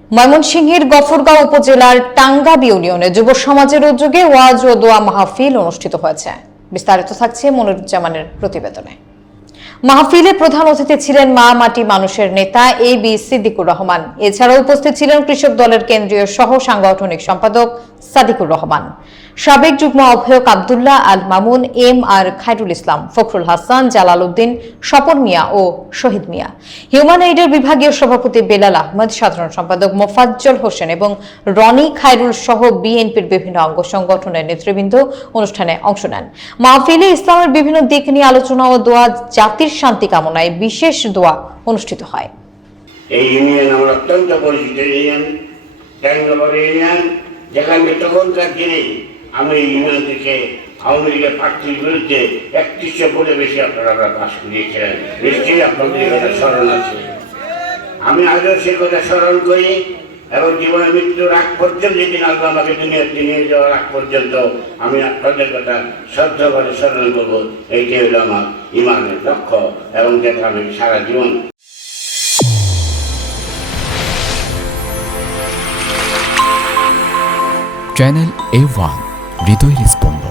ময়মনসিংহের গফরগাঁও উপজেলার টাঙ্গাব ইউনিয়নে যুব সমাজের উদ্যোগে ওয়াজ ও দোয়া মাহফিল অনুষ্ঠিত হয়েছে। বিস্তারিত থাকছে মনিরুজ্জামানের প্রতিবেদনে। মাহফিলে প্রধান অতিথি ছিলেন মা মাটি মানুষের নেতা এবি সিদ্দিকুর রহমান। এছাড়াও উপস্থিত ছিলেন কৃষক দলের কেন্দ্রীয় সহ সাংগঠনিক সম্পাদক সাদিকুর রহমান, সাবেক যুগ্ম আহ্বায়ক আব্দুল্লাহ আল মামুন, এম আর খায়রুল ইসলাম, ফখরুল হাসান, জালাল উদ্দিন, স্বপন মিয়া ও শহীদ মিয়া, হিউম্যান এইডের বিভাগীয় সভাপতি বেলাল আহমদ, সাধারণ সম্পাদক মোফাজ্জল হোসেন এবং রনি খায়রুল সহ বিএনপির বিভিন্ন অঙ্গ সংগঠনের নেতৃবৃন্দ অনুষ্ঠানে অংশ নেন। মাহফিলে ইসলামের বিভিন্ন দিক নিয়ে আলোচনা ও দোয়া, জাতির শান্তি কামনায় বিশেষ দোয়া অনুষ্ঠিত হয়। এই ইউনিয়ন আমার অত্যন্ত পরিচিত ইউনিয়ন, যেখানে তখনকার দিনে আমি ইউনিয়ন থেকে আওয়ামী লীগের প্রার্থীর বিরুদ্ধে 3100 ভোটে বেশি আপনারা পাশ করিয়েছিলেন। নিশ্চয়ই আপনাদের এই কথা স্মরণ আছে। আমি আজও সে কথা স্মরণ করি এবং জীবনের মৃত্যুর আগ পর্যন্ত, যেদিন আল্লাহ আমাকে দুনিয়াতে নিয়ে যাওয়ার আগ পর্যন্ত আমি আপনাদের কথা শ্রদ্ধা করে স্মরণ করবো। এইটাই হলো আমার ইমানের লক্ষ্য এবং যেটা আমি সারা জীবন। চ্যানেল A1 হৃদয়ের স্পন্দন।